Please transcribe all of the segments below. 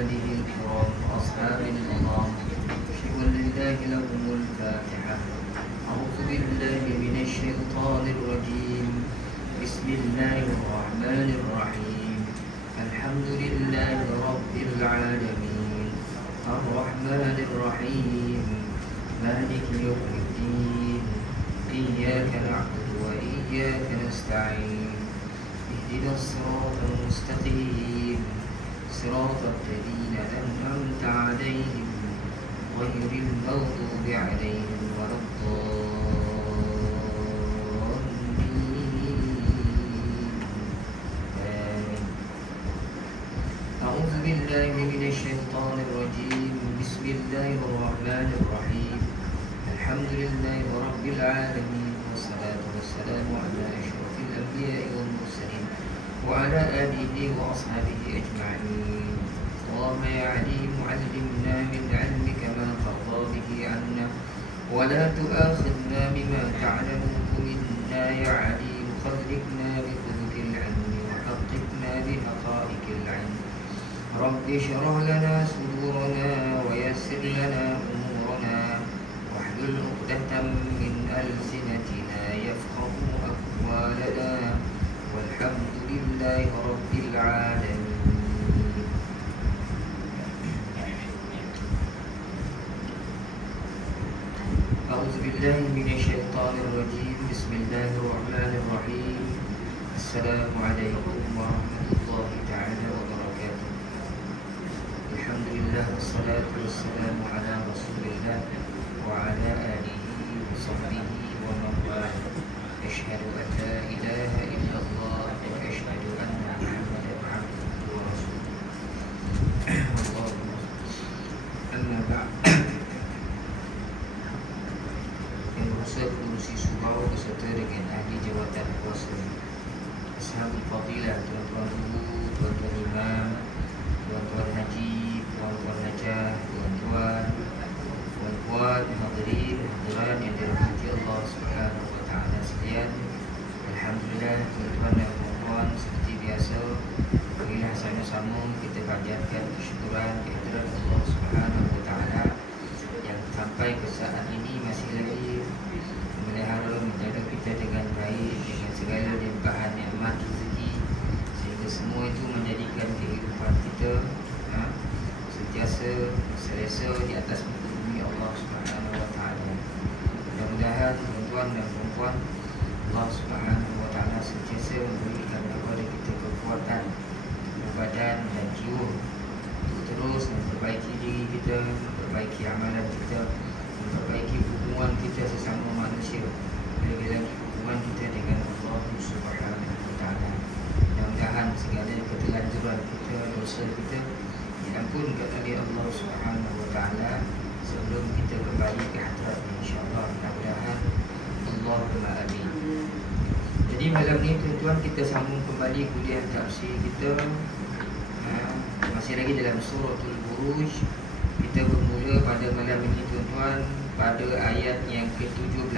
عباده الكرام أصحاب النظام ولله لهم الفاتحة. أعوذ بالله من الشيطان الرجيم. بسم الله الرحمن الرحيم. الحمد لله رب العالمين الرحمن الرحيم مالك يوم الدين إياك نعبد وإياك نستعين اهدنا الصراط المستقيم صراط الذين أنعمت عليهم غير المغضوب عليهم ولا الضالين. آمين. أعوذ بالله من الشيطان الرجيم. بسم الله الرحمن الرحيم. الحمد لله رب العالمين والصلاة والسلام على أشرف الأنبياء والمرسلين وعلى آله وأصحابه أجمعين. اللهم يا عليم علمنا من علمك ما ترضى به عنا ولا تؤاخذنا بما تعلمه منا يا عليم. خلقنا بخلق العلم وحققنا بحقائق العلم. رب اشرح لنا صدورنا ويسر لنا أمورنا واحلل عقدة من ألسنتنا يفقه أقوالنا والحمد لله رب العالمين. أعوذ بالله من الشيطان الرجيم. بسم الله الرحمن الرحيم. السلام عليكم ورحمة الله تعالى وبركاته. الحمد لله والصلاة والسلام على رسول الله وعلى آله وصحبه ومن والاه. أشهد أن لا إله إلا الله وأشهد أن محمدا عبده ورسوله. اللهم أما بعد. Pengurusi surau beserta dengan ahli jawatan kuasa, ashabul fadilah, tuan-tuan guru, tuan-tuan imam, tuan-tuan haji, tuan-tuan hajah, tuan-tuan, puan-puan, hadirin, hadirat yang dirahmati Allah Subhanahu wa taala sekalian. Alhamdulillah, tuan-tuan dan puan-puan, seperti biasa, marilah sama-sama kita panjatkan kesyukuran kehadirat Allah Subhanahu wa taala yang sampai ke saat ini masih lagi memelihara menjaga kita dengan baik dengan segala limpahan nikmat rezeki, sehingga semua itu menjadikan kehidupan kita sentiasa selesa di atas muka bumi Allah Subhanahu wa taala. Mudah-mudahan tuan-tuan dan puan-puan, Allah Subhanahu wa taala sentiasa memberikan kepada kita kekuatan badan dan jiwa untuk terus memperbaiki diri kita, memperbaiki amalan kita, memperbaiki hubungan kita sesama manusia, lebih lagi hubungan kita dengan Allah Subhanahu wa taala. Mudah-mudahan segala keterlanjuran kita, dosa kita diampunkan oleh Allah Subhanahu wa taala sebelum kita kembali ke hadratnya, insya-Allah. Mudah-mudahan Allahumma amin. Jadi malam ni tuan-tuan, kita sambung kembali kuliah tafsir kita. Masih lagi dalam suratul Buruj. Kita bermula pada malam ini tuan-tuan pada ayat yang ke-17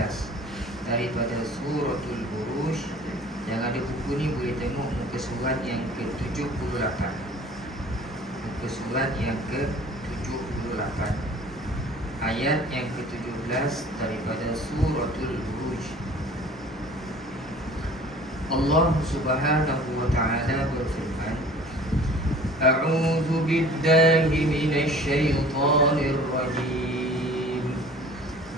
daripada suratul Buruj. Yang ada buku ni boleh tengok muka surat yang ke-78. Muka surat yang ke-78, ayat yang ke-17 daripada suratul Buruj. Allah Subhanahu wa taala berfirman, A'udzu billahi minasy syaithanir rajim.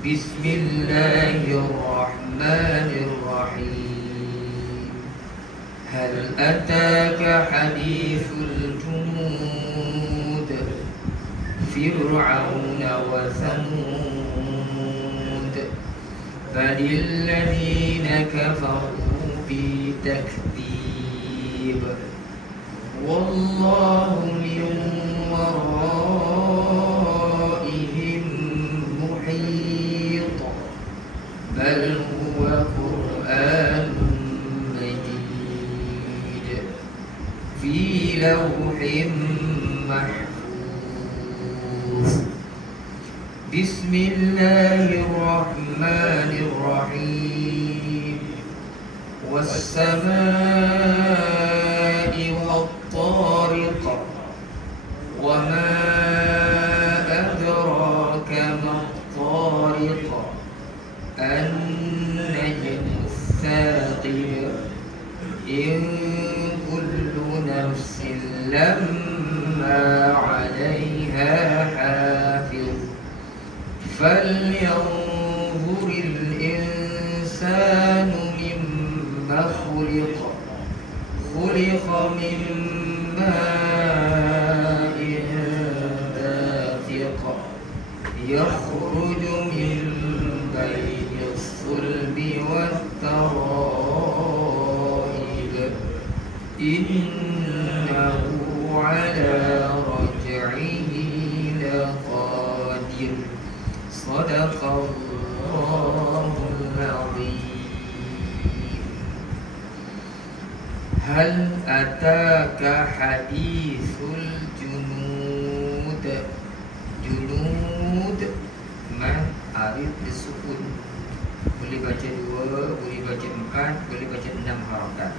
Bismillahirrahmanirrahim. Hal ataka hadithul junud Fir'aun wa Thamud balil ladzina kafaru fi takdzib wallahu min waraihim muhit bal huwa Qur'anun majid fi lawhin mahfuz. Bismillahirrahmanirrahim. Was-samaa'i wat-tariq وما أدراك ما الطارق النجم الثاقب إن كل نفس لما عليها حافظ فلينظر الإنسان مما خلق من ماء دافق يخرج من بين الصلب والترائب إنه على رجعه لقادر صدق الله العظيم. هل أتاك حديث الجنود جنود man arif disukun, boleh baca 2, boleh baca 4, boleh baca 6 harakat.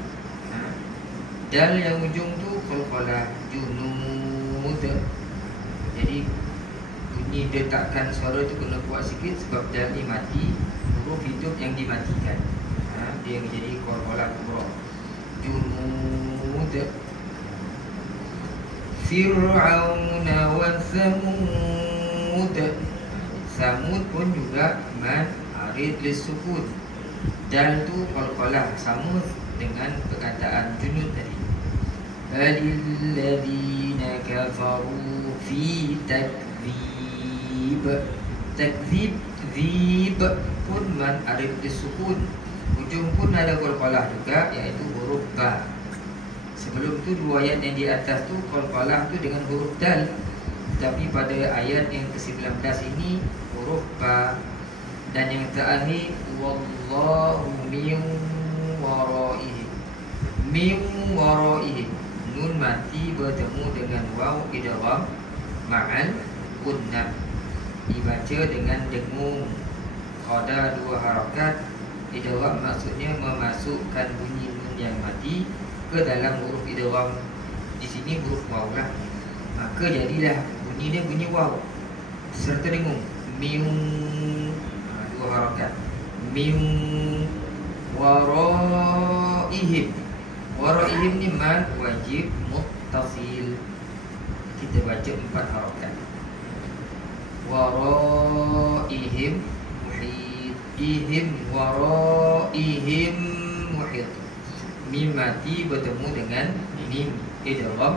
Dal yang ujung tu qalqalah junud. Jadi bunyi detakkan suara tu kena kuat sikit sebab dal ni mati, huruf hidup yang dimatikan. Dia menjadi qalqalah kubra. Junud. Fir'auna wa Thamud. Samud pun juga man arid lisukun. Dal tu qalqalah samud dengan perkataan junud tadi. Alilladzina kafaru fi takdzib. Takdzib, dzib pun man arid lisukun. Ujung pun ada qalqalah juga, iaitu huruf ba. Sebelum tu 2 ayat yang di atas tu qalqalah tu dengan huruf dal. Tapi pada ayat yang ke-19 ini huruf ba. Dan yang terakhir wallahu min waraihim. Min waraihim. Nun mati bertemu dengan waw idgham ma'al gunnah. Dibaca dengan dengung qada 2 harakat. Idgham maksudnya memasukkan bunyi nun yang mati ke dalam huruf idgham. Di sini huruf waw lah. Maka jadilah bunyi dia bunyi waw serta dengung. Min 2 harakat. Min waraihim. Waraihim ni mad wajib muttasil. Kita baca 4 harakat. Waraihim muhit. Ihim waraihim muhit. Mim mati bertemu dengan mim idgham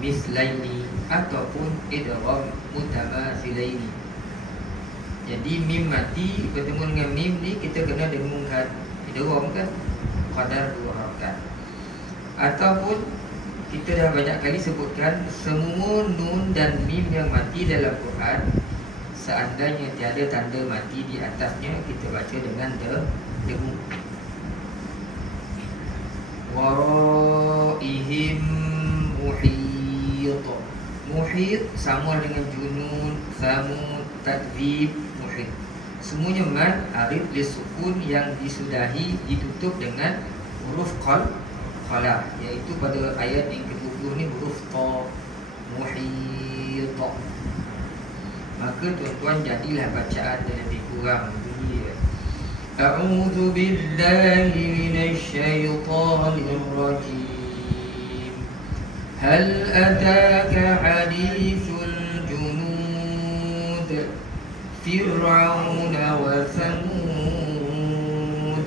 mislaini ataupun idgham mutamathilaini. Jadi mim mati bertemu dengan mim ni kita kena dengungkan idgham kan qadar 2 harakat. Ataupun kita dah banyak kali sebutkan semua nun dan mim yang mati dalam Quran, seandainya tiada tanda mati di atasnya, kita baca dengan dengung. Waraihim muhit. Muhit sama dengan junun, Thamud, takdzib, muhit. Semuanya mad arif lisukun yang disudahi ditutup dengan huruf qalah, iaitu pada ayat yang ke-20 ni huruf ta, muhit. Maka tuan-tuan jadilah bacaan dia lebih kurang bunyi dia. A'udzu billahi minasyaitonir rajim. Hal ataka hadithul junud Fir'auna wa Thamud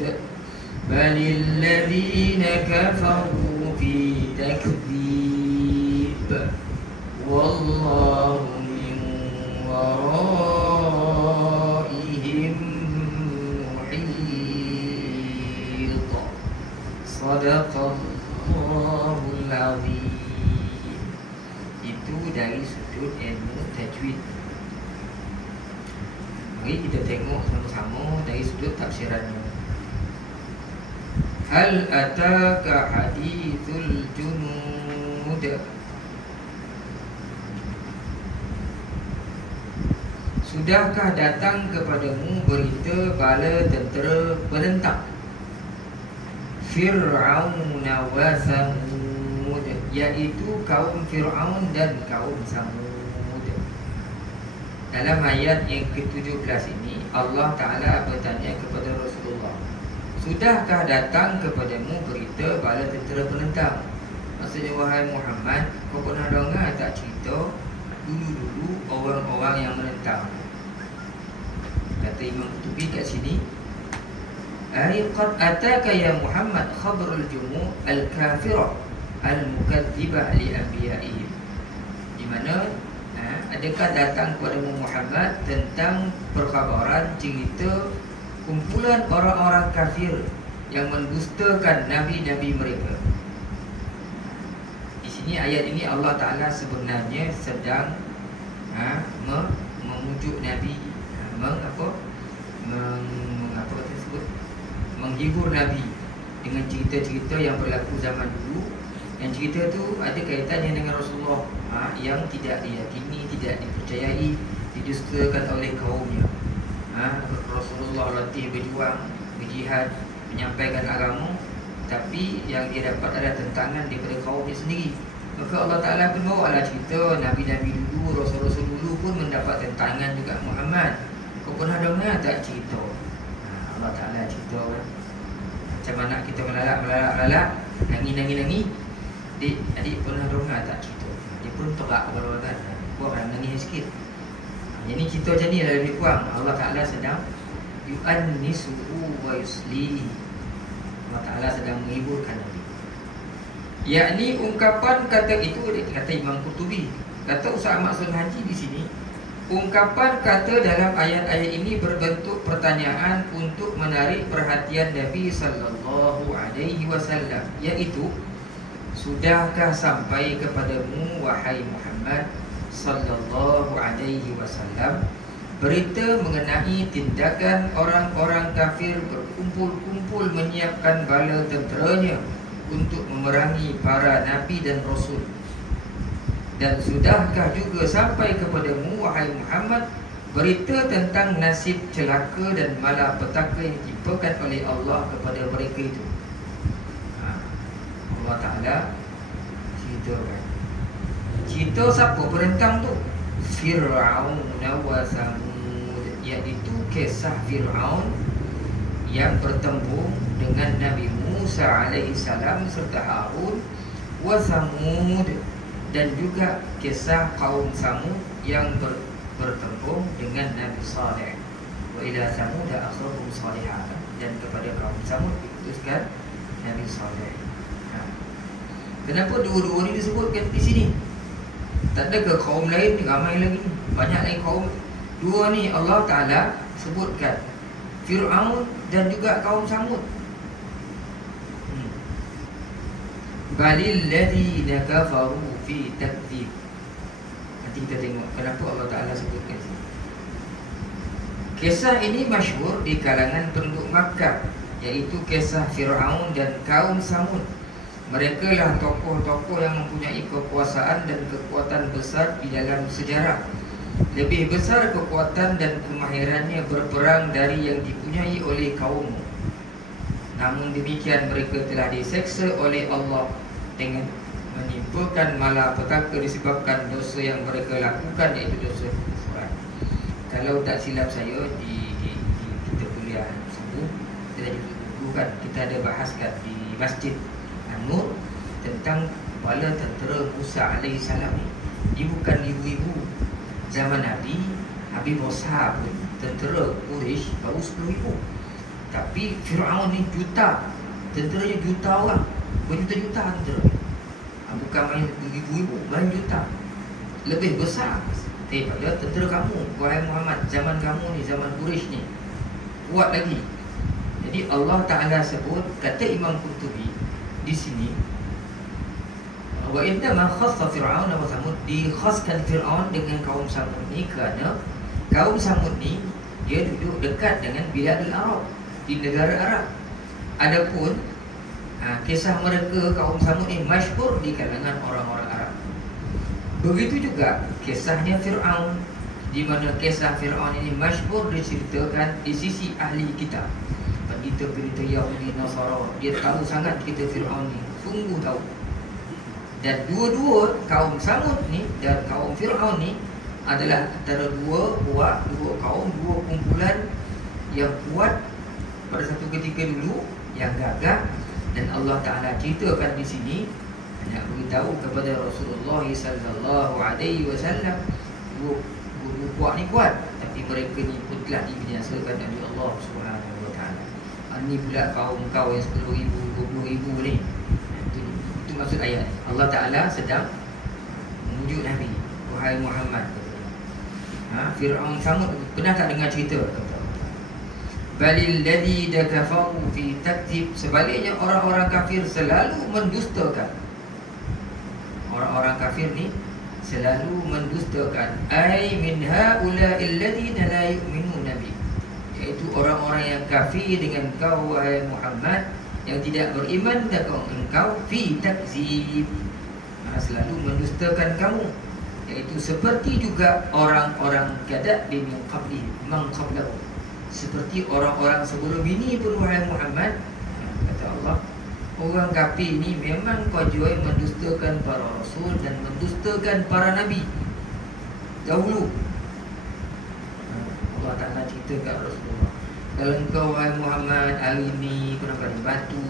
balil ladzina kafaru fi takdzib wallahu min waraihim muhit. Sadaqallahul azim. Itu dari sudut ilmu tajwid. Mari kita tengok sama-sama dari sudut tafsirannya. Hal ataka hadithul junud. Sudahkah datang kepadamu berita bala tentera penentang Fir'auna wa Thamud. Samud, yaitu kaum Fir'aun dan kaum Samud. Dalam ayat yang ke-17 ini Allah Ta'ala bertanya kepada Rasulullah, sudahkah datang kepadamu berita bala tentera penentang? Maksudnya, wahai Muhammad, kau pernah dengar tak cerita dulu-dulu orang-orang yang menentang? Kata Imam Qurtubi kat sini, ay qad ataka ya Muhammad khabarul jumu' al-kafirah al-mukadzibah li anbiya'ihim. Di mana adakah datang kepada Muhammad tentang perkhabaran cerita kumpulan orang-orang kafir yang mendustakan nabi-nabi mereka. Di sini ayat ini Allah Ta'ala sebenarnya sedang memujuk Nabi, menghibur Nabi dengan cerita-cerita yang berlaku zaman dulu. Yang cerita tu ada kaitannya dengan Rasulullah yang tidak diyakini, tidak dipercayai, didustakan oleh kaumnya. Rasulullah latih berjuang, berjihad, menyampaikan agama, tapi yang dia dapat adalah tentangan daripada kaumnya sendiri. Maka Allah Ta'ala pun bawalah cerita Nabi-Nabi dulu, Rasul-Rasul dulu pun mendapat tentangan juga. Muhammad, kau pernah dengar tak cerita? Allah Ta'ala cerita macam anak kita melalak, nangis. Adik pernah dengar tak cerita? Dia pun terak kalau kan, buat nangis sikit. Jadi cerita macam ni lah lebih kurang. Allah Ta'ala sedang yu'annisuhu wa yuslihi. Allah Ta'ala sedang menghiburkan Nabi. Yakni ungkapan kata itu, kata Imam Qurtubi, kata Ustaz Ahmad Sul Haji di sini, ungkapan kata dalam ayat-ayat ini berbentuk pertanyaan untuk menarik perhatian Nabi sallallahu alaihi wasallam, iaitu, sudahkah sampai kepadamu wahai Muhammad sallallahu alaihi wasallam berita mengenai tindakan orang-orang kafir berkumpul-kumpul menyiapkan bala tenteranya untuk memerangi para nabi dan rasul? Dan sudahkah juga sampai kepadamu wahai Muhammad berita tentang nasib celaka dan malapetaka yang ditimpakan oleh Allah kepada mereka itu? Allah Ta'ala ceritakan. Cerita siapa penentang tu? Fir'aun wa Samud, iaitu kisah Fir'aun yang bertembung dengan Nabi Musa alaihissalam serta Harun, wa Samud, dan juga kisah kaum Samud yang bertembung dengan Nabi Saleh. Wa ila Samud akhahum salihah, dan kepada kaum Samud diutuskan Nabi Saleh. Kenapa dua-dua ni disebutkan di sini? Tak ada ke kaum lain ramai lagi? Banyak lagi kaum. Dua ni Allah Ta'ala sebutkan, Fir'aun dan juga kaum Samud. Balil ladhina kafaru fi takdzib. Nanti kita tengok kenapa Allah Ta'ala sebutkan sini. Kisah ini masyhur di kalangan penduduk Makkah, iaitu kisah Fir'aun dan kaum Samud. Mereka lah tokoh-tokoh yang mempunyai kekuasaan dan kekuatan besar di dalam sejarah. Lebih besar kekuatan dan kemahirannya berperang dari yang dipunyai oleh kaummu. Namun demikian mereka telah diseksa oleh Allah dengan menimpakan malapetaka disebabkan dosa yang mereka lakukan, iaitu dosa kekufuran. Kalau tak silap saya di kita kuliah semua, kita ada bahaskan di Masjid Nur tentang kepala tentera Musa alaihissalam ni. Dia bukan ibu-ibu zaman Nabi Musa pun tentera Quraisy baru 10,000. Tapi Fir'aun ni juta, tenteranya juta orang, berjuta-juta tentera. Bukan main ibu-ibu, main juta. Lebih besar daripada tentera kamu wahai Muhammad. Zaman kamu ni, zaman Quraisy ni kuat lagi. Jadi Allah Ta'ala sebut, kata Imam Qurtubi di sini, wa innama khassa Fir'aun wa Samud, dikhaskan Fir'aun dengan kaum Samud ni kerana kaum Samud ni dia duduk dekat dengan biladul Arab, di negara Arab. Adapun kisah mereka kaum Samud ni masyhur di kalangan orang-orang Arab. Begitu juga kisahnya Fir'aun, di mana kisah Fir'aun ini masyhur diceritakan di sisi ahli kitab, pendeta-pendeta Yahudi Nasara. Dia tahu sangat kita Fir'aun ni, sungguh tahu. Dan dua-dua kaum Samud ni dan kaum Fir'aun ni adalah antara dua kaum, dua kumpulan yang kuat pada satu ketika dulu, yang gagah. Dan Allah Ta'ala ceritakan di sini, nak beritahu kepada Rasulullah sallallahu alaihi wasallam, dua kuat ni kuat, tapi mereka ni pun telah dibinasakan oleh Allah Subhanahu wa Ta'ala. Ini pula kaum kau yang 10,000, 20,000 ni. Itu maksud ayat. Allah Ta'ala sedang menunjuk Nabi, wahai Muhammad. Fir'aun Samud, pernah tak dengar cerita? Balil ladina kafaru fi takdzib. Sebaliknya orang-orang kafir selalu mendustakan. Orang-orang kafir ni selalu mendustakan. Ai min haula'il ladina la yu'minuna bi, iaitu orang-orang yang kafir dengan kau wahai Muhammad, yang tidak beriman dengan engkau. Fi takdzib, selalu mendustakan kamu, iaitu seperti juga orang-orang kadak di min qabli man qablahu, seperti orang-orang sebelum ini pun wahai Muhammad. Kata Allah, orang kafir ni memang kau jual mendustakan para rasul dan mendustakan para nabi dahulu. Allah Ta'ala cerita kat Rasulullah, kalau engkau wahai Muhammad hari ni kena bagi batu,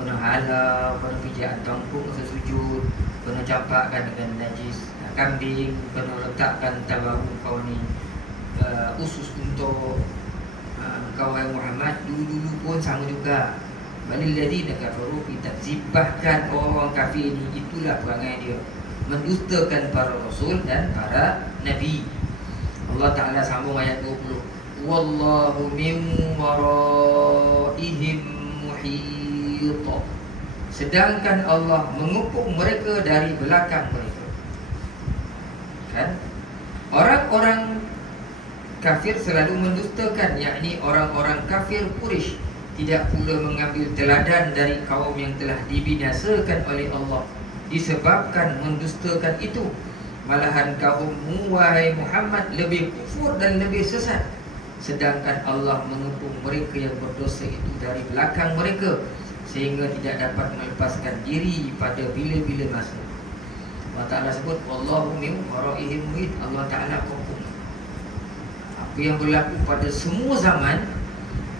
kena halau, kena pijak tangkuk masa sujud, kena campakkan dengan najis kambing, kena letakkan tabahu kau ni usus untuk kau wahai Muhammad, dulu-dulu pun sama juga. Balil ladina kafaru fi takdzib, bahkan orang kafir ni itulah perangai dia, mendustakan para rasul dan para nabi. Allah Ta'ala sambung ayat 20, wallahu min waraihim muhit, sedangkan Allah mengepung mereka dari belakang mereka. Kan? Orang-orang kafir selalu mendustakan, yakni orang-orang kafir Quraisy tidak pula mengambil teladan dari kaum yang telah dibinasakan oleh Allah disebabkan mendustakan itu. Malahan kaummu wahai Muhammad lebih kufur dan lebih sesat, sedangkan Allah mengepung mereka yang berdosa itu dari belakang mereka, sehingga tidak dapat melepaskan diri pada bila-bila masa. Allah Ta'ala sebut wallahu min waraihim muhit. Allah Ta'ala hukum apa yang berlaku pada semua zaman,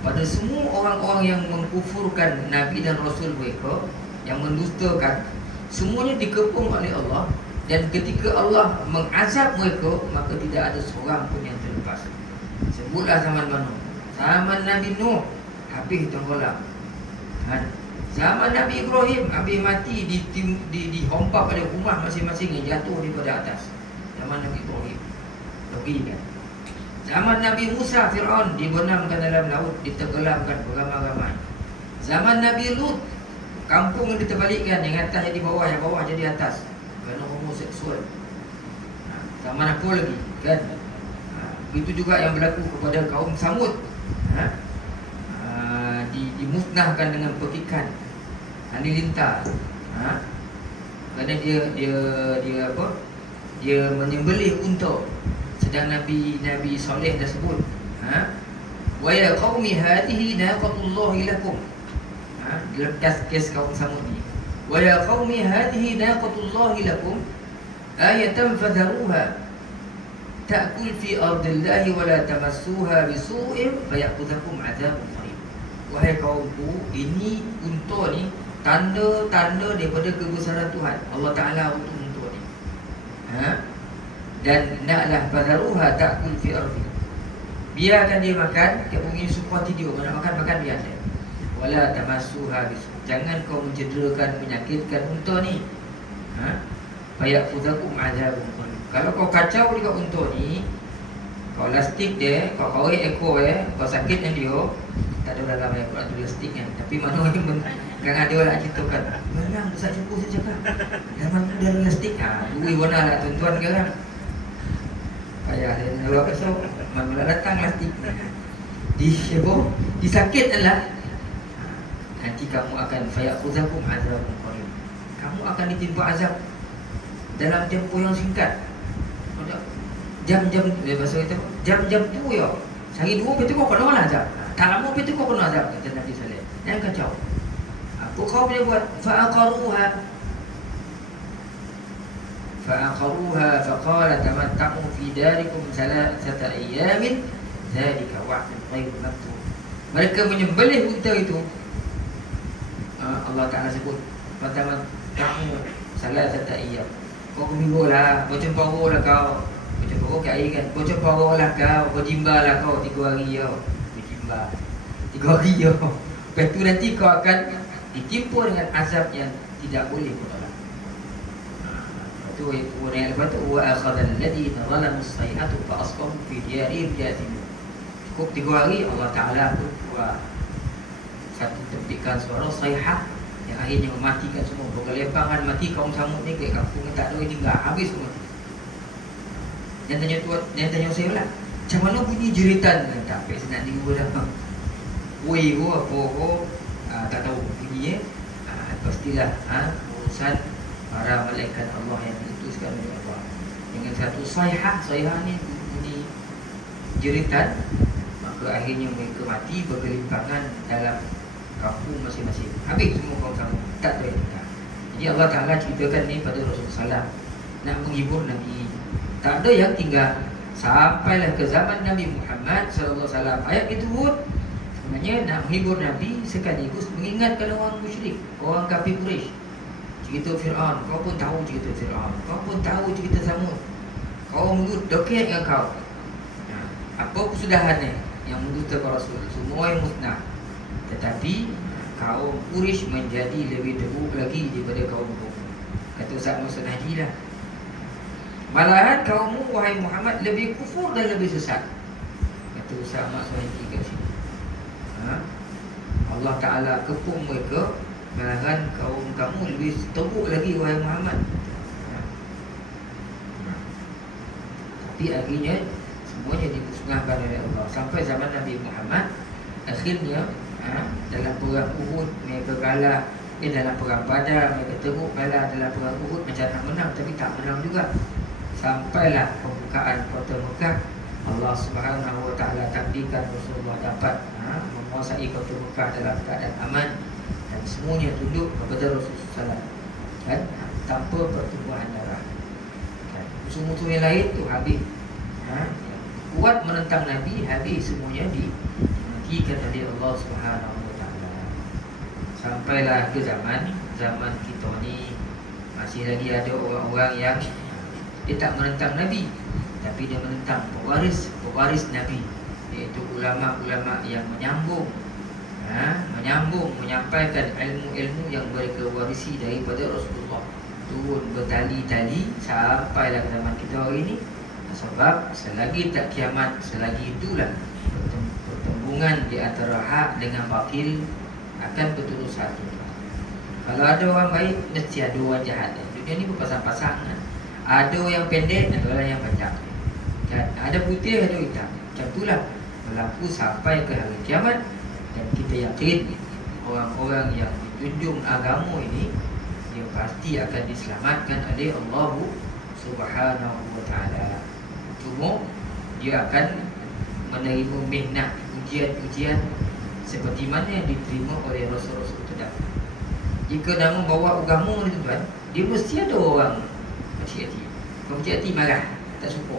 pada semua orang-orang yang mengkufurkan Nabi dan Rasul mereka, yang mendustakan, semuanya dikepung oleh Allah. Dan ketika Allah mengazab mereka, maka tidak ada seorang pun yang terlepas. Sebutlah zaman mana? Zaman Nabi Nuh, habis tenggelam. Zaman Nabi Ibrahim, habis mati dihompak oleh rumah masing-masing yang jatuh daripada atas. Zaman Nabi Ibrahim, pergi kan. Zaman Nabi Musa, Fir'aun dibenamkan dalam laut, ditenggelamkan beramai-ramai. Zaman Nabi Lut, kampung diterbalikkan, yang atas jadi bawah, yang bawah jadi atas, kerana homoseksual. Zaman apa lagi kan? Itu juga yang berlaku kepada kaum Samud. Dimusnahkan dengan petikan halilintar. Kerana dia apa? Dia menyembelih unta. Sedang Nabi Saleh dah sebut, wa ya qaumi hadhihi naqatullahi lakum. Dalam kes kaum Samud ni, wa ya qaumi hadhihi naqatullahi lakum ayatan fadharuha ta'kul fi ardillahi wa la tamassuha bisu'in fayakhudhukum 'adzabun qarib. Wahai kaumku, ini unta ni tanda-tanda daripada kebesaran Tuhan. Allah Ta'ala utus unta ni. Dan naklah fadharuha ta'kul fi ardi, biarkan dia makan, dia bunyi supaya tidur, nak makan biar dia. Wala tamassuha bisu, jangan kau mencederakan, menyakitkan unta ni. Fayakhudhukum 'adzabun qarib. Kalau kau kacau dekat unta ni, kau lastik dia, kau korek ekor dia, kau sakitkan dia, tak ada dalam ayat Quran tulis stick kan. Tapi mana yang kan ada orang ceritakan, "Barang besar cukup saya cakap. Dalam dalam stick." Dui warna lah tuan-tuan sekarang. Payah dia kalau kesau, mana datang lastik. Disebut, disakit adalah nanti kamu akan fayakhuzakum azabun qarib. Kamu akan ditimpa azab dalam tempoh yang singkat. Jam-jam bahasa kita, jam-jam tu ya. Sehari dua betul kau kena azab. Tak lama betul kau kena azab, kata Nabi Saleh. Jangan kacau. Apa kau boleh buat? Fa'aqaruha. فعقروها فقال تمتعوا في داركم 3 أيام ذلك وعد غير مكتوب. Mereka menyembelih unta itu. Allah Ta'ala sebut Fatamatta'u 3 ayyam. Kau gembiralah, kau cemporolah kau. Kau cemporo kat air kan. Kau cemporolah kau, kau jimbalah kau 3 hari kau. Dijimba 3 hari kau. Lepas tu nanti kau akan ditimpa dengan azab yang tidak boleh kau tolak. Itu yang lepas tu wa akhadhal ladina zalamu as-sayhatu fa asbahu fi diyarihim jathimin. Cukup 3 hari Allah Ta'ala pun buat satu tepikan suara sayhah yang akhirnya mematikan semua. Berkelepangan mati kaum Samud ni kat kampung ni tak ada orang tinggal, habis semua. Yang tanya saya pula, macam mana bunyi jeritan? Tak apa senang tiga dah. Woi apa tak tahu bunyi pastilah urusan para malaikat Allah yang diutuskan oleh Allah. Dengan satu sayhah ni bunyi jeritan, maka akhirnya mereka mati bergelimpangan dalam kampung masing-masing. Habis semua kaum Samud, tak ada yang tinggal. Jadi Allah Ta'ala ceritakan ni pada Rasulullah SAW nak menghibur Nabi. Tak ada yang tinggal sampailah ke zaman Nabi Muhammad SAW. Ayat itu pun sebenarnya nak menghibur Nabi sekaligus mengingatkan orang musyrik, orang kafir Quraisy. Cerita Fir'aun, kau pun tahu cerita Fir'aun, kau pun tahu cerita Samud. Kaum Lut dekat dengan kau. Apa kesudahannya yang mendusta para Rasul? Semua yang musnah. Tetapi kaum Quraisy menjadi lebih teruk lagi daripada kaum Lut. Kata Ustaz Musa Najib lah, malahan kaummu wahai Muhammad lebih kufur dan lebih sesat. Kata Ustaz Musa Najib kat sini. Allah Ta'ala kepung mereka, malahan kaum kamu lebih teruk lagi wahai Muhammad. Tapi akhirnya semuanya dimusnahkan oleh Allah. Sampai zaman Nabi Muhammad, akhirnya dalam perang Uhud mereka kalah. Dalam perang Badar mereka teruk kalah. Dalam perang Uhud macam nak menang tapi tak menang juga. Sampailah pembukaan kota Mekah, Allah Subhanahu Wa Ta'ala takdirkan Rasulullah dapat menguasai kota Mekah dalam keadaan aman dan semuanya tunduk kepada Rasulullah SAW, kan? Tanpa pertumpahan darah. Musuh-musuh yang lain tu habis. Kuat menentang Nabi, habis semuanya dimatikan oleh Allah Subhanahu Wa Ta'ala. Sampailah ke zaman kita ni masih lagi ada orang-orang yang dia tak menentang Nabi, tapi dia menentang pewaris Nabi, iaitu ulama-ulama yang menyampaikan ilmu-ilmu yang mereka warisi daripada Rasulullah, turun bertali-tali sampailah ke zaman kita hari ini. Sebab selagi tak kiamat, selagi itulah pertembungan di antara hak dengan batil akan berterus satu. Kalau ada orang baik, mesti ada orang jahat. Dunia ni berpasang-pasangan. Ada yang pendek, ada orang yang panjang, dan ada putih, ada hitam. Macam itulah berlaku sampai ke hari kiamat. Dan kita yakin orang-orang yang dijunjung agama ini, dia pasti akan diselamatkan oleh Allah Subhanahu Wa Ta'ala. Cuma dia akan menerima mihnah, ujian-ujian seperti mana yang diterima oleh Rasul-Rasul terdahulu. Jika nama bawa agama ni tuan, dia mesti ada orang kecil hati. Kalau kecil hati marah, tak suka.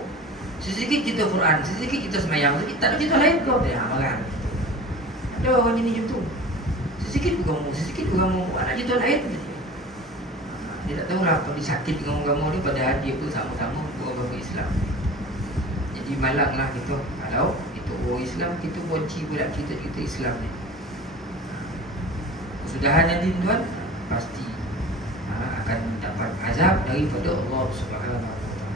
Sedikit kita Quran, sedikit kita semayang, sedikit tak ada cerita lain kau dia marah. Ada orang ini macam tu. Sedikit agama, ada cerita lain. Dia tak tahu lah apa disakit dengan agama ni, padahal dia pun sama-sama agama Islam. Jadi malanglah kita kalau itu orang Islam, kita benci pula cerita-cerita Islam ni. Kesudahan nanti tuan pasti akan dapat azab daripada Allah Subhanahu Wa Ta'ala.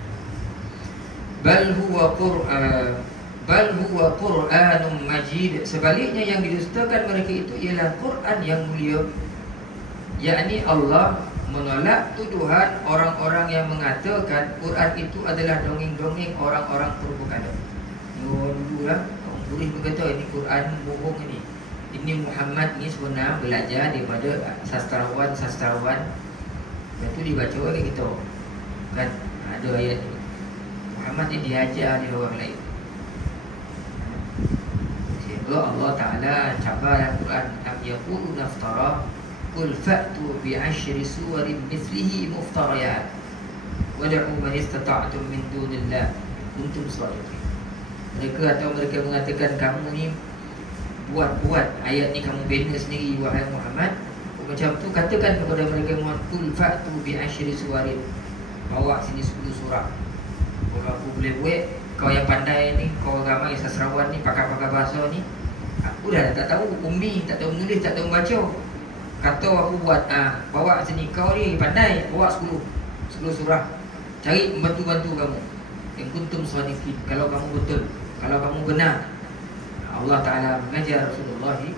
Bal huwa Qur'anun Majid. Sebaliknya yang didustakan mereka itu ialah Quran yang mulia. Yakni Allah menolak tuduhan orang-orang yang mengatakan Quran itu adalah dongeng-dongeng orang-orang propaganda. Dululah orang Quraisy berkata ini Quran bohong ini. Ini Muhammad ni sebenarnya belajar daripada sastrawan. Lepas tu dibaca oleh kita, kan? Ada ayat ni, Muhammad ni diajar oleh orang lain. Sehingga Allah Ta'ala cabar dalam Quran, am yaqulu naftara qul fa'tu bi 'ashri suwarin mithlihi muftariyat wa wad'u man istata'tum min dunillah kuntum shadiqin. Mereka mengatakan kamu ni buat ayat ni, kamu bina sendiri wahai Muhammad. Macam tu katakan kepada mereka Muhammad, qul fa'tu bi asyri suwarin, bawa sini 10 surah. Kalau aku boleh buat, kau yang pandai ni, kau ramai sastrawan ni, pakar-pakar bahasa ni, aku dah tak tahu ummi, tak tahu menulis, tak tahu membaca. Kata aku buat, bawa sini, kau ni pandai, bawa 10 surah. Cari membantu-bantu kamu. Yang kuntum shadiqin, kalau kamu betul, kalau kamu benar. Allah Ta'ala mengajar Rasulullah SAW.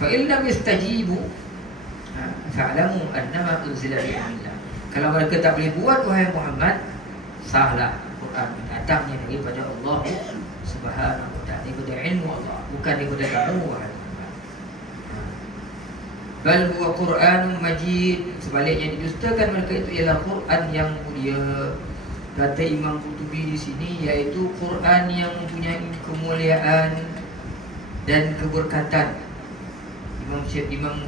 Fa in lam yastajibu fa'lamu annama unzila bi'illah. Kalau mereka tak boleh buat wahai Muhammad, sahlah Quran datangnya daripada Allah Subhanahu wa ta'ala, daripada ilmu Allah, bukan daripada kamu wahai Muhammad. Bal huwa Quranun Majid, sebaliknya didustakan mereka itu ialah Quran yang mulia. Kata Imam Qurtubi di sini, iaitu Quran yang mempunyai kemuliaan dan keberkatan. Imam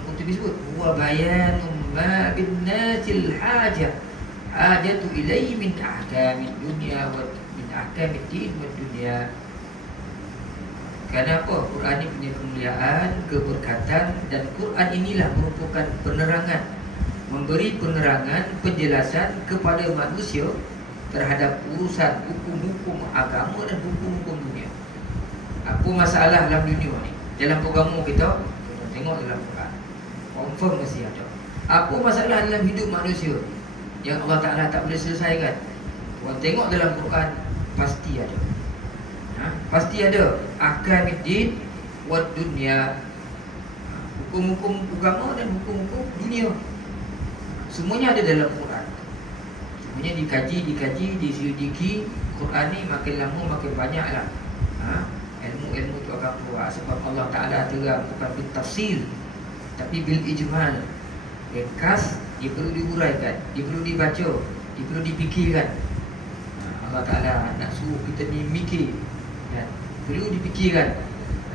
Qurtubi sebut huwa bayanun ma bin nasil hajatu ilaihi min ahkamid dunya wa min ahkamid din wa dunya. Kenapa Quran ini punya kemuliaan, keberkatan, dan Quran inilah merupakan penerangan, memberi penerangan, penjelasan kepada manusia terhadap urusan hukum-hukum agama dan hukum-hukum dunia. Apa masalah dalam dunia ni, dalam agama kita, tengok dalam Quran, confirm mesti ada. Apa masalah dalam hidup manusia yang Allah Ta'ala tak boleh selesaikan, orang tengok dalam Quran, pasti ada. Pasti ada ahkamiddin wa dunya, hukum-hukum agama dan hukum-hukum dunia, semuanya ada dalam Quran. Semuanya dikaji, diselidiki. Quran ni makin lama makin banyaklah ilmu-ilmu tu akan keluar. Sebab Allah Ta'ala terang bukan bil tafsir, tapi bil ijmal. Ringkas, dia perlu diuraikan, dia perlu dibaca, dia perlu dipikirkan. Allah Ta'ala nak suruh kita ni mikir, dan perlu dipikirkan.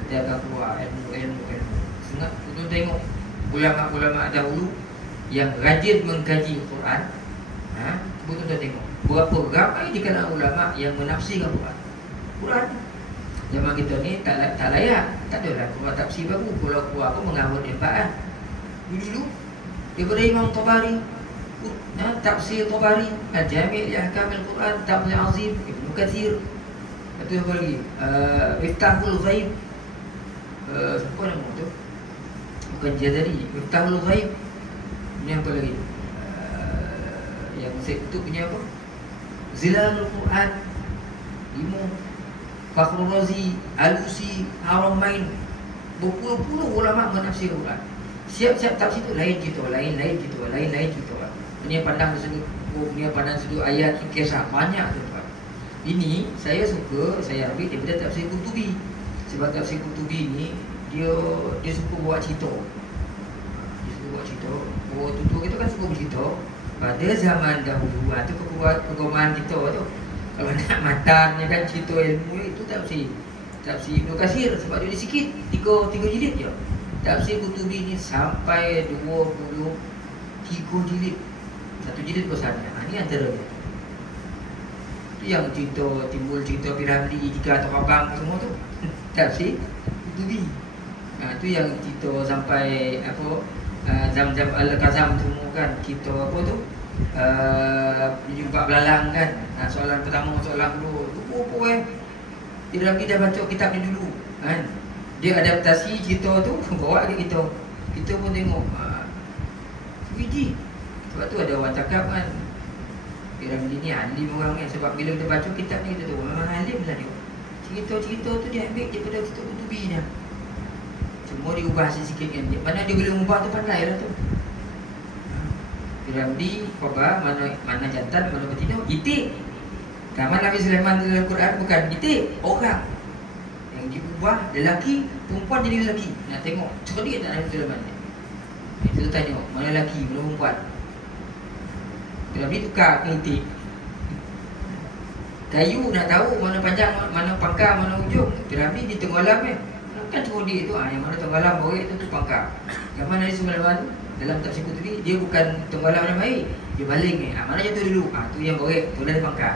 Nanti akan keluar ilmu. Sengat untuk tengok ulama-ulama dahulu yang rajin mengkaji Quran. Cuba tuan tengok berapa ramai di kalangan ulama yang menafsirkan Quran. Zaman kita ni tak layak, tak adalah keluar tafsir baru. Kalau keluar pun mengarut empaan. Dulu daripada Imam Tabari, tafsir Tabari, Al-Jami' li Ahkamil Quran, Tafsir Azim, Ibnu Katsir. Itu apa lagi? Miftahul Ghaib. Siapa nama tu? Bukan Jazari, Miftahul Ghaib. Ini apa lagi? Yang Syekh Kutub punya apa? Zilalul Quran, Imam Fakhrul Razi, Alusi, Haramain. Berpuluh-puluh ulama menafsir Quran. Siap-siap tafsir tu lain gitu, lain gitu. Punya pandang sudut, punya pandang sudut ayat kisah banyak tu. Ini saya suka, saya ambil daripada tafsir Qurtubi. Sebab tafsir Qurtubi ni dia suka buat cerita. Oh, tutur kita kan suka bercerita. Pada zaman dahulu, itu kegemaran kita tu. Kalau nak matannya kan cerita ilmu itu tafsir Ibnu Katsir, sebab dia sikit, 3 jilid je. Tafsir Qurtubi ni sampai 23 jilid. 1 jilid besar. Ini antaranya. Itu yang timbul cerita Piramli, Jika atau Abang semua tu. Tafsir Qurtubi. Itu yang cerita sampai Zam-Zam Al-Kazam semua kan, kita apa tu, jumpa belalang kan. Soalan pertama, soalan kedua, apa dia dah baca kitab ni dulu kan. Dia adaptasi cerita tu bawa ke kita pun tengok biji. Sebab tu ada orang cakap kan, Piramli ni alim orang kan. Sebab bila kita baca kitab ni, kita tahu memang alim lah dia. Cerita-cerita tu dia ambil daripada kitab Qurtubi dah. Semua diubah sikit kan. Mana dia boleh ubah tu pandai lah tu. Piramli, Qaba, mana jantan, mana betina, itik. Zaman Nabi Sulaiman dalam Quran bukan itik, orang. Yang diubah lelaki, perempuan jadi lelaki. Nak tengok cerdik tak Nabi Sulaiman ni? Itu tanya, mana lelaki, mana perempuan. Piramli tukar ke itik. Kayu nak tahu mana panjang, mana pangkal, mana ujung. Piramli di tengah alam kan cerdik tu, yang mana tengah alam bawah itu tu pangkal. Zaman Nabi Sulaiman dalam tafsir Qurtubi dia bukan tenggelam dalam air, dia baling ni. Mana jatuh dulu. Tu yang borek, tu dah dipangkal.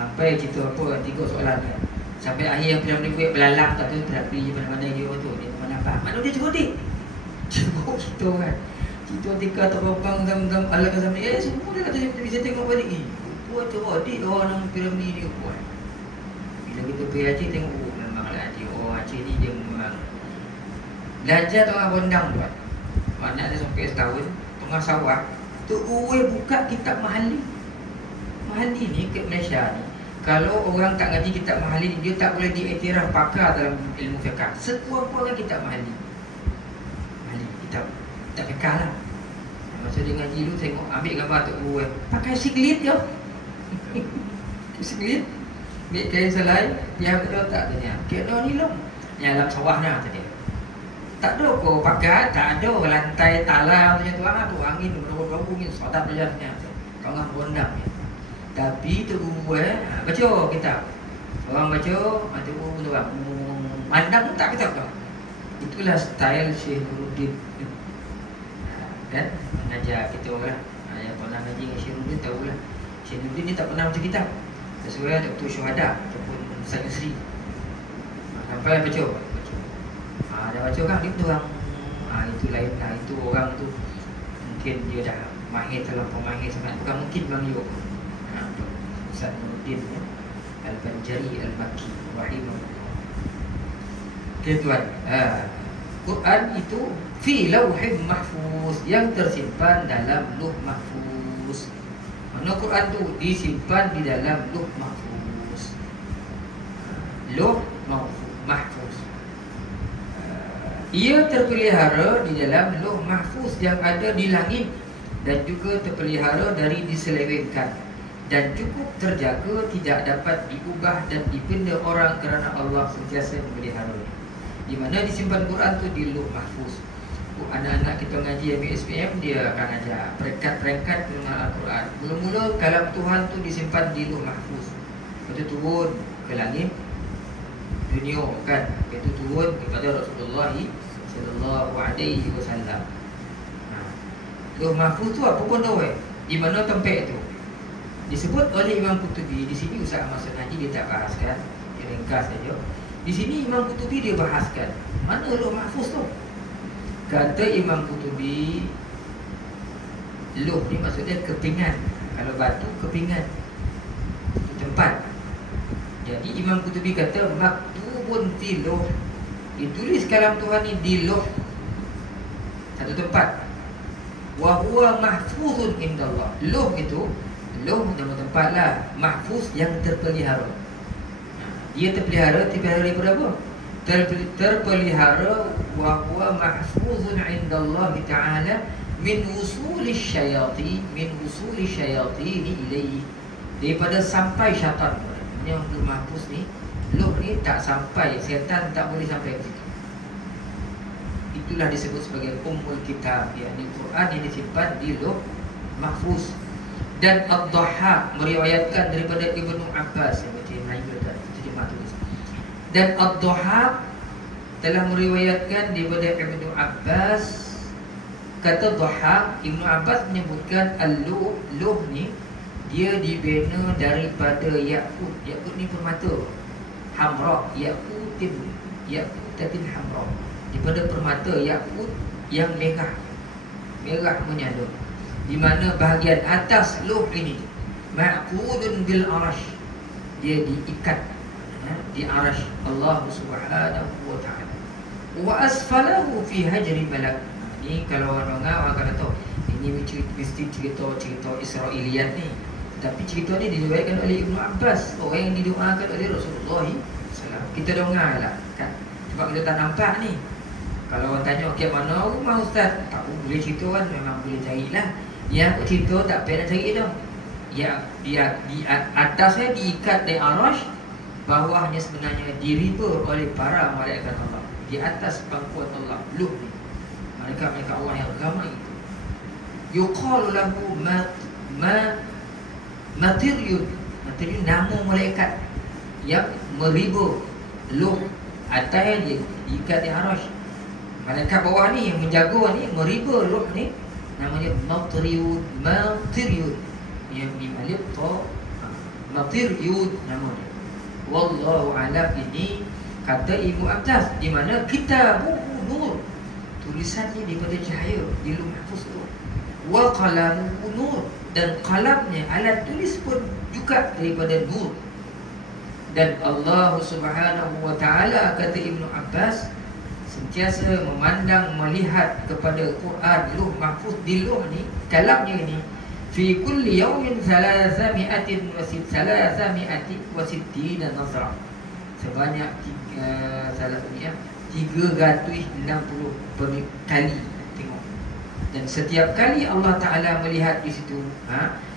Sampai kita apa 3 soalan kan. Sampai akhir yang Perdana Menteri belalang tak tahu terapi mana-mana dia tu. Dia mana apa? Mana dia cerdik. Cuba kita kan. Kita tika terbang gam-gam ala kasam ni. Semua dia kata kita bisa tengok balik ni. Buat cerdik orang piramid ni buat. Bila kita pergi Aceh tengok memanglah Aceh. Aceh ni dia memang belajar tengah bondang buat. Anak dia sampai setahun tengah sawah tu buka kitab Mahali. Mahali ni kat Malaysia ni, kalau orang tak ngaji kitab Mahali ni, dia tak boleh diiktiraf pakar dalam ilmu fiqh. Sekuat-kuatnya kitab Mahali. Mahali kitab fiqh lah. Masa dia ngaji dulu tengok ambil gambar Tok Guru pakai siklit je. Siklit. Ambil kain selai, dia kata tak tanya. Kena ni long. Yang dalam sawah dah tadi. Tak ada kau pakai, tak ada lantai talam macam tu tu angin berapa ni sedap belajarnya. Kau ngah bondang ni. Tapi tu baca kitab. Orang baca macam tu bang. Mandang tak kitab tu. Itulah style Syekh Nuruddin. Kan mengajar kita orang. Yang pernah ngaji dengan Syekh Nuruddin tahulah. Syekh Nuruddin ni tak pernah baca kitab. Sesuai Dr. Syuhada ataupun Ustaz Yusri. Sampai baca. Dah baca kan dia tu orang. Itu lain lah. Itu orang tu mungkin dia dah mahir terlampau mahir sangat. Bukan mungkin bang Yo. Ustaz Nuruddin Al-Banjari Al-Makki rahimahullah. Okay tuan. Quran itu fi lauhin mahfuz, yang tersimpan dalam lauh mahfuz. Mana Quran tu disimpan di dalam lauh mahfuz. Lauh mahfuz. Ia terpelihara di dalam lauh mahfuz yang ada di langit dan juga terpelihara dari diselewengkan dan cukup terjaga, tidak dapat diubah dan dipindah orang kerana Allah sentiasa memeliharanya. Di mana disimpan Quran tu di lauh mahfuz. Anak-anak kita ngaji MSPM dia akan ajar peringkat-peringkat pengenalan Al-Quran. Mula-mula kalam Tuhan tu disimpan di lauh mahfuz. Lepas tu turun ke langit dunia kan, itu turun kepada Rasulullah sallallahu alaihi wasallam. Lauh mahfuz tu apa pun dah di mana tempat tu disebut oleh Imam Qurtubi. Di sini Ustaz Ahmad Sunaji dia tak bahaskan, dia ringkas saja. Di sini Imam Qurtubi dia bahaskan mana lauh mahfuz tu. Kata Imam Qurtubi, lauh ni maksudnya kepingan. Kalau batu kepingan itu tempat. Jadi Imam Qurtubi kata maktubun fi lauh, ditulis kalam Tuhan ni di lauh, satu tempat. Wa huwa mahfuzun indallah. Lauh itu, lauh nama tempat lah, mahfuz yang terpelihara. Dia terpelihara daripada apa? Terpelihara wa huwa mahfuzun indallah ta'ala min usuli syayati, min usuli syayati ilaihi, daripada sampai syaitan. Yang mahfuz ni, lauh ni tak sampai, syaitan tak boleh sampai ke situ. Itulah disebut sebagai ummul kitab, yakni Quran yang disimpan di lauh mahfuz. Dan Ad-Dhahhak meriwayatkan daripada Ibnu Abbas, yang baca Melayu dah terjemah tulis. Dan Ad-Dhahhak telah meriwayatkan daripada Ibnu Abbas, kata Dhahhak, Ibnu Abbas menyebutkan al-lauh, lauh ni dia dibina daripada yakut. Yakut ni permata hamra, yakutatin hamra, daripada permata yakut yang merah, merah menyala. Di mana bahagian atas lauh ini ma'qudun bil arash, dia diikat di arash Allah Subhanahu wa ta'ala. Wa asfalahu fi hajri malak. Ni kalau orang akan tahu ini mesti cerita Israiliyat ni. Tapi cerita ni diriwayatkan oleh Ibnu Abbas, orang yang didoakan oleh Rasulullah SAW. Kita dengarlah kan, sebab kita tak nampak ni. Kalau orang tanya okey mana rumah ustaz, tak boleh cerita kan, memang boleh carilah. Yang aku cerita tak payah nak cari dah. Ya, dia di atasnya diikat di arash, bawahnya sebenarnya diriba oleh para malaikat Allah. Di atas pangkuan Allah, lauh ni, malaikat-malaikat Allah yang ramai itu. Yuqalu lahu Matiriyun nama malaikat yang meriba lauh, atas dia diikat di arash. Malaikat bawah ni yang menjaga ni, meriba roh ni, namanya Matriyud. Matriyud yang mim alif ta, Matriyud nama dia. Wallahu a'lam. Ini kata Ibnu Abbas, di mana kitabuhu nur, tulisannya daripada cahaya di Lauh Mahfuz tu. Wa qalamuhu nur, dan qalamnya, alat tulis pun juga daripada nur. Dan Allah Subhanahu wa ta'ala, kata Ibnu Abbas, sentiasa memandang, melihat kepada Quran, Lauh Mahfuz di Lauh ni, kalamnya ini, fi kulli yawmin 360 wa sittina nazrah, sebanyak 360 kali tengok. Dan setiap kali Allah Ta'ala melihat di situ,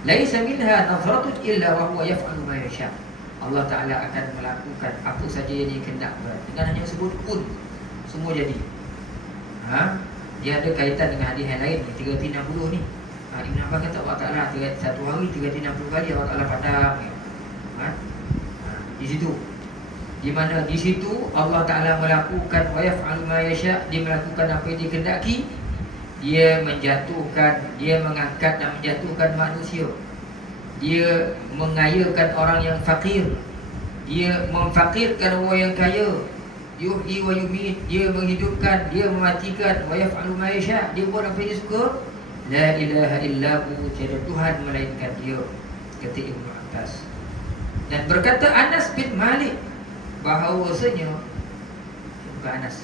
laisa minha nazratun illa wa huwa yaf'alu ma yasha. Allah Ta'ala akan melakukan apa saja yang dia kehendak buat, dengan hanya sebut pun semua jadi. Dia ada kaitan dengan hadis yang lain ni, 360 ni. Ibn Abbas kata Allah Ta'ala satu hari 360 kali Allah Ta'ala padam. Di situ, di mana di situ Allah Ta'ala melakukan wa yaf'alu ma yasha, dia melakukan apa yang dia kehendaki. Dia menjatuhkan, dia mengangkat dan menjatuhkan manusia. Dia mengayakan orang yang fakir, dia memfakirkan orang yang kaya. Yuhyi wa yumit, dia menghidupkan, dia mematikan. Wa yaf'alu ma yasha, dia buat apa yang dia suka. La ilaha illahu, tiada Tuhan melainkan dia, kata Ibnu Abbas. Dan berkata Anas bin Malik bahawasanya, bukan Anas,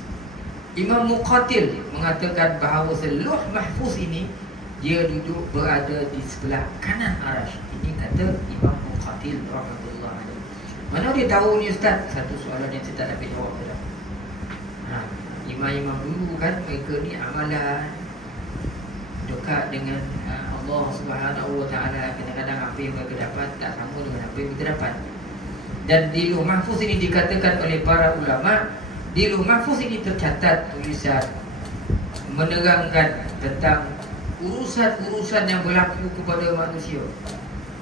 Imam Muqatil mengatakan bahawa Lauh Mahfuz ini dia duduk berada di sebelah kanan Arash. Ini kata Imam Muqatil rahmatullah alaihi. Mana dia tahu ni Ustaz? Satu soalan yang saya tak dapat jawab dah. Imam-imam dulu kan, mereka ni amalan dekat dengan Allah Subhanahu wa ta'ala. Kadang-kadang apa yang mereka dapat tak sama dengan apa yang kita dapat. Dan di Lauh Mahfuz ini dikatakan oleh para ulama, di Lauh Mahfuz ini tercatat tulisan menerangkan tentang urusan-urusan yang berlaku kepada manusia.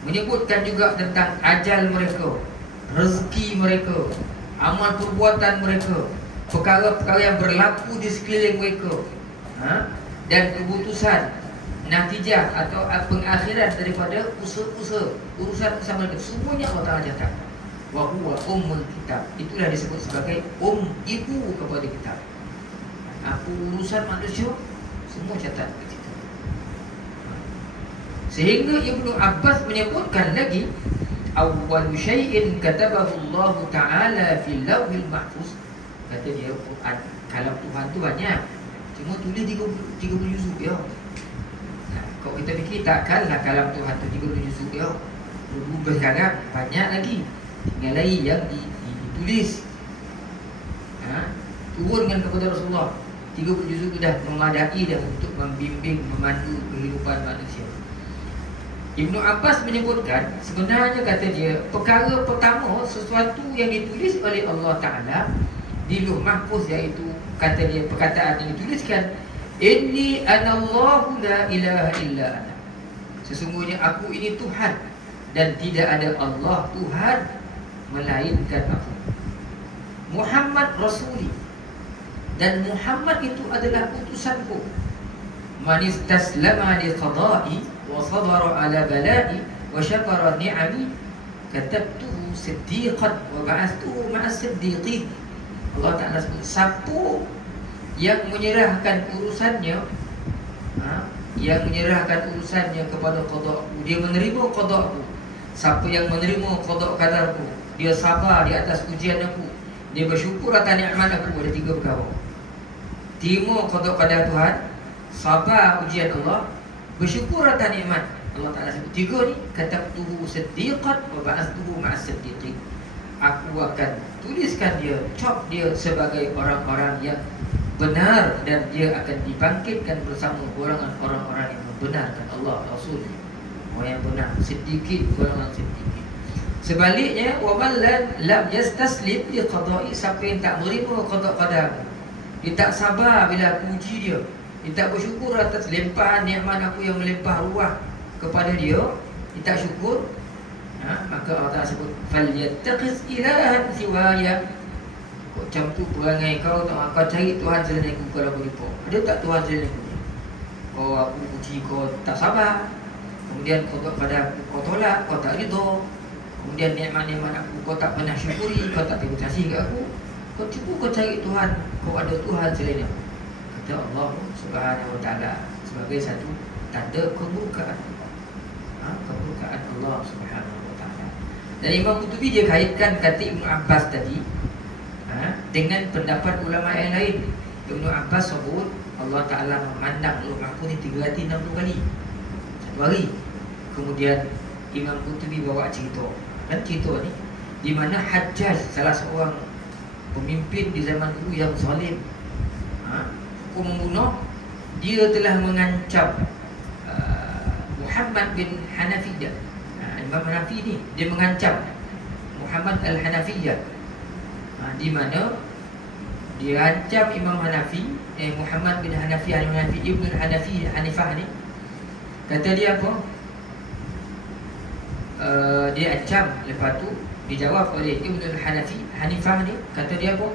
Menyebutkan juga tentang ajal mereka, rezeki mereka, amal perbuatan mereka, perkara-perkara yang berlaku di sekeliling mereka, dan keputusan, natijah atau pengakhiran daripada usaha-usaha, urusan mereka. Semuanya Allah Ta'ala catat. Wa huwa ummul kitab, itulah disebut sebagai ibu kepada kitab. Apa urusan manusia, semua catat di situ. Sehingga Ibnu Abbas menyebutkan lagi, awwalu syai'in katabahu Allah Ta'ala fil Lauhil Mahfuz. Kata dia, Quran, kalam Tuhan tu banyak, cuma tulis 30 juzuk ya. Kalau kita fikir takkanlah kalam Tuhan tu 30 juzuk ya. Berubah sekarang banyak lagi, tinggal lagi yang ditulis, turunkan kepada Rasulullah. 30 juzuk itu dah memadai dah untuk membimbing, memandu kehidupan manusia. Ibnu Abbas menyebutkan, sebenarnya kata dia, perkara pertama, sesuatu yang ditulis oleh Allah Ta'ala di Lauh Mahfuz, iaitu kata dia, perkataan yang dituliskan, inni anallahu la ilaha illa ana, sesungguhnya aku ini Tuhan dan tidak ada Allah Tuhan melainkan aku. Muhammad Rasuli, dan Muhammad itu adalah utusanku. Man istaslama li qada'i wa sabara ala bala'i wa syakara ni'ami katabtuhu siddiqan wa ba'astuhu ma'as siddiqin. Allah Ta'ala sebut, siapa yang menyerahkan urusannya, yang menyerahkan urusannya kepada qada'ku, dia menerima qada'ku. Siapa yang menerima qada' qadarku, dia sabar di atas ujian aku, dia bersyukur atas nikmat aku. Ada 3 perkara: terima qada' qadar Tuhan, sabar ujian Allah, bersyukur atas nikmat. Allah Ta'ala sebut 3 ni, katabtuhu siddiqan wa ba'astuhu ma'as siddiqin. Aku akan tuliskan dia, cop dia sebagai orang-orang yang benar, dan dia akan dibangkitkan bersama orang-orang yang membenarkan Allah Rasul, orang yang benar, siddiqin, orang-orang siddiqin. Sebaliknya, wa man lam yastaslim li qada'i, siapa yang tak menerima qada' qadar, dia tak sabar bila aku uji dia, dia tak bersyukur atas limpahan nikmat aku yang melimpah ruah kepada dia, dia tak syukur, maka Allah Ta'ala sebut falyattaqiz ilahan siwaya, Kau macam tu perangai kau, kau cari Tuhan selain aku kalau kau lupa. Ada tak Tuhan selain aku? Oh, aku puji kau tak sabar. Kemudian kau buat pada aku, kau tolak, kau tak ridha. Kemudian nikmat-nikmat aku kau tak pernah syukuri, kau tak terima kasih kat aku. Kau cuba kau cari Tuhan, kau ada Tuhan selain aku. Kata Allah Subhanahu Wa Taala sebagai satu tanda kemurkaan. Kemurkaan Allah Subhanahu Wa Taala. Dan Imam Qurtubi dia kaitkan kata Ibnu Abbas tadi dengan pendapat ulama yang lain. Ibnu Abbas sebut Allah Ta'ala memandang Lauh Mahfuz ni 360 kali satu hari. Kemudian Imam Qurtubi bawa cerita, dan cerita ni di mana Hajjaj, salah seorang pemimpin di zaman dulu yang zalim, hukum membunuh, dia telah mengancam Muhammad bin Hanafiyah. Imam Hanafi ni dia mengancam Muhammad al-Hanafiyah, di mana dia ancam Imam Hanafi, Muhammad bin Hanafiyah, Ibn Hanafi, Hanifah ni. Kata dia apa? Dia ancam. Lepas tu dijawab oleh Ibn Hanifah ni. Kata dia apa?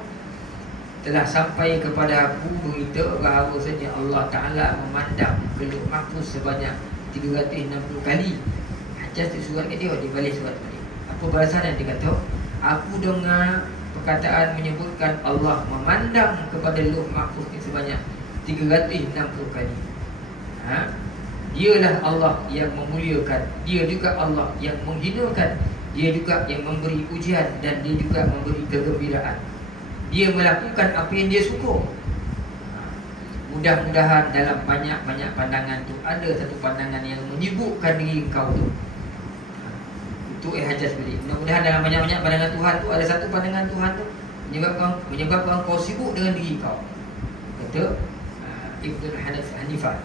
Telah sampai kepada aku berita bahawa saja Allah Ta'ala memandang ke Lauh Mahfuz sebanyak 360 kali. Hajjaj tu surat kat dia, dia balik surat balik. Apa balasan yang dia kata? Aku dengar perkataan menyebutkan Allah memandang kepada Lauh Mahfuz ni sebanyak 360 kali. Dialah Allah yang memuliakan, dia juga Allah yang menghinakan, dia juga yang memberi ujian, dan dia juga memberi kegembiraan. Dia melakukan apa yang dia suka. Mudah-mudahan dalam banyak-banyak pandangan tu ada satu pandangan yang menyibukkan diri kau tu. Itu Hajjaj balik. Mudah-mudahan dalam banyak-banyak pandangan Tuhan tu ada satu pandangan Tuhan tu menyebabkan kau sibuk dengan diri kau. Kata Ibn Hanifah,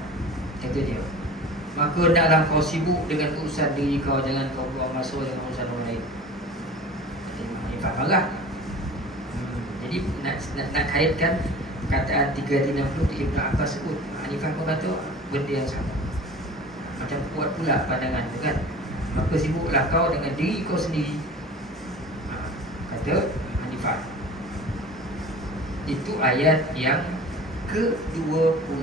kata dia, maka hendaklah kau sibuk dengan urusan diri kau, jangan kau buang masa dengan urusan orang lain. Ibn Hanifah marah. Jadi nak kaitkan perkataan 360 tu Ibn Abbas sebut, Hanifah pun kata benda yang sama. Macam kuat pula pandangan tu kan. Maka sibuklah kau dengan diri kau sendiri, kata Hanifah. Itu ayat yang ke-22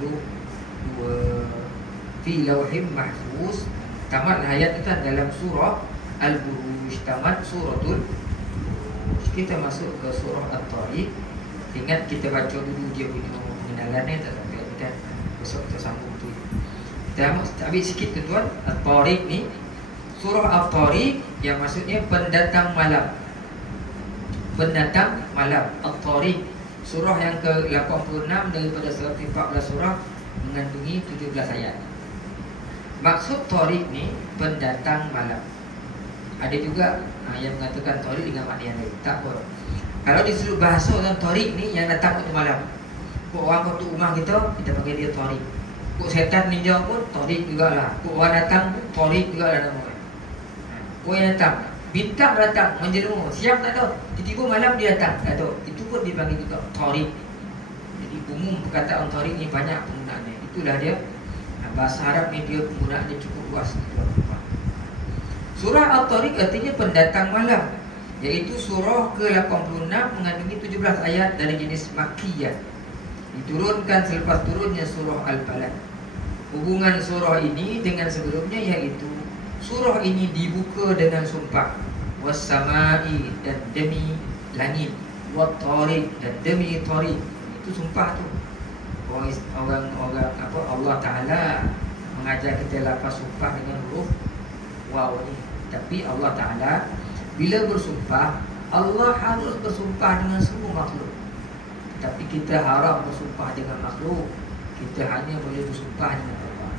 fi Lauhim Mahfuz. Tamat ayat itu dalam surah Al-Buruj, tamat suratul Buruj. Kita masuk ke surah At-Tariq. Ingat kita baca dulu dia punya pengenalan ni, tak sampai kan. Besok kita sambung tu. Kita ambil sikit tuan. At-Tariq ni, surah At-Tariq yang maksudnya pendatang malam. Pendatang malam. At-Tariq, surah yang ke-86 daripada 114 surah, mengandungi 17 ayat. Maksud Tariq ni pendatang malam. Ada juga yang mengatakan Tariq dengan makna yang lain. Tak apa. Kalau disuruh bahasa dalam Tariq ni, yang datang waktu malam. Kok orang waktu rumah kita panggil dia Tariq. Kok setan ninja pun Tariq jugalah. Kok orang datang pun Tariq jugalah nama. Kok yang datang, bintang datang menjelma, siang tak tahu, tiba-tiba malam dia datang, tak tahu. Itu pun dipanggil juga Tariq. Jadi umum perkataan Tariq ni banyak penggunaannya. Itulah dia. Bahasa Arab ni dia penggunaannya cukup luas. Surah At-Tariq artinya pendatang malam, iaitu surah ke-86 mengandungi 17 ayat dari jenis Makkiyah. Diturunkan selepas turunnya surah Al-Balad. Hubungan surah ini dengan sebelumnya iaitu surah ini dibuka dengan sumpah, was-sama'i, dan demi langit, wat-tariq, dan demi tariq. Itu sumpah tu. Orang apa, Allah Ta'ala mengajar kita lafaz sumpah dengan huruf waw ni. Tapi Allah Ta'ala bila bersumpah, Allah harus bersumpah dengan semua makhluk. Tapi kita haram bersumpah dengan makhluk. Kita hanya boleh bersumpah dengan Allah.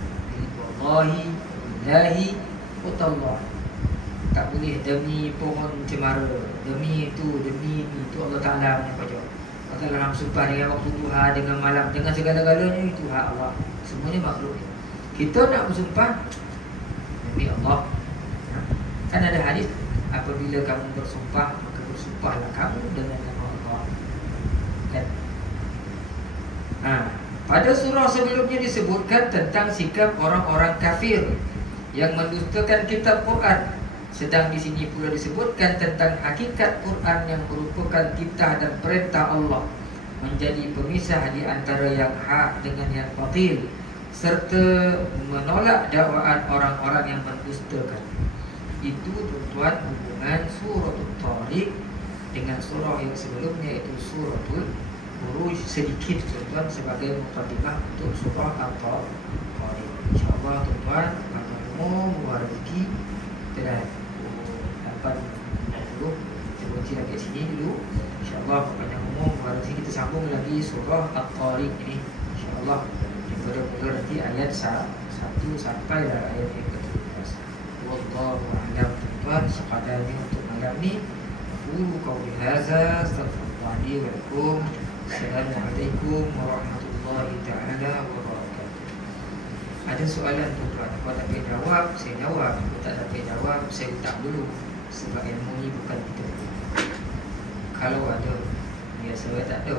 Wallahi, billahi, utallah. Tak boleh demi pohon cemara, demi itu, demi itu. Allah Ta'ala punya pajak. Kalau nak bersumpah dengan waktu duha, dengan malam, dengan segala-galanya, itu hak Allah. Semuanya makhluk. Kita nak bersumpah demi Allah. Kan ada hadis, apabila kamu bersumpah, maka bersumpahlah kamu dengan nama Allah. Kan? Pada surah sebelumnya disebutkan tentang sikap orang-orang kafir yang mendustakan kitab Quran. Sedang di sini pula disebutkan tentang hakikat Quran yang merupakan titah dan perintah Allah, menjadi pemisah di antara yang hak dengan yang batil, serta menolak dakwaan orang-orang yang mendustakan. Itu tuan-tuan hubungan suratul Tariq dengan surah yang sebelumnya, itu suratul Buruj, sedikit tuan-tuan sebagai mukadimah untuk surah At-Tariq. InsyaAllah tuan-tuan akan umum rezeki kita dah dapat dulu, kita berhenti lagi sini dulu. InsyaAllah panjang umum rezeki kita sambung lagi surah At-Tariq ini InsyaAllah daripada mula nanti ayat 1 sampai ayat yang ke-13. Wallahu a'lam tuan-tuan, sekadarnya untuk malam ni. Aku qauli hadza, astaghfirullah li wa lakum. Assalamualaikum warahmatullahi taala wabarakatuh. Ada soalan tuan-tuan, kalau tak boleh jawab, saya jawab. Kalau tak dapat jawab, saya letak dulu. Sebab ilmu ni bukan kita. Kalau ada, biasa tak ada.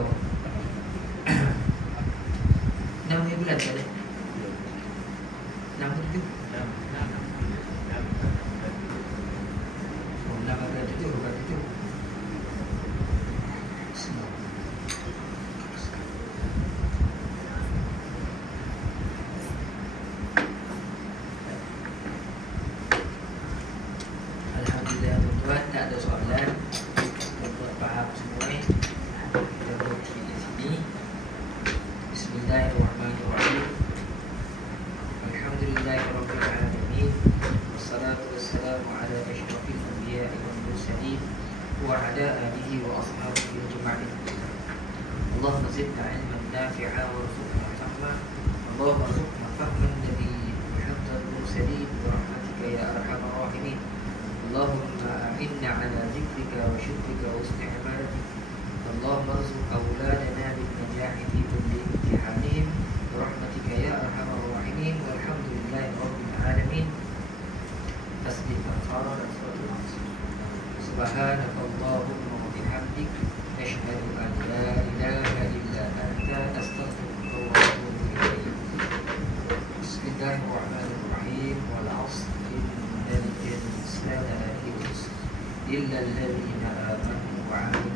6 bulan tak ada. 6 bulan tu. 6 bulan tu, bukan tu. Alhamdulillah tuan-tuan, tak ada soalan. Tuan-tuan faham semua ni. Kita berhenti di sini. Bismillahirrahmanirrahim. Alhamdulillahirabbil alamin. Wassalatu wassalamu ala asyrafil anbiya'i wal mursalin wa ala alihi wa ashabihi ajma'in. Allahumma zidna ilman nafi'a warzuqna fahma. Allahumma rzuqna fahman nabiyyin wa hifdzal mursalin bi rahmatika ya arhamar rahimin. Allahumma a'inna ala zikrika wa syukrika wa husni ibadatik. Allahumma rzuq awladana bin najahi fi kulli imtihanihim bi rahmatika ya arhamar rahimin. Walhamdulillahi rabbil alamin. Tasbih al-Qur'an dan suratul Asr. Subhanakallahumma wa bihamdik, nashhadu an la ilaha illa anta, astaghfiruka wa atubu ilaik. Bismillahirrahmanirrahim. Wal 'asr innal insana lafi khusr illa alladhina amanu wa 'amilu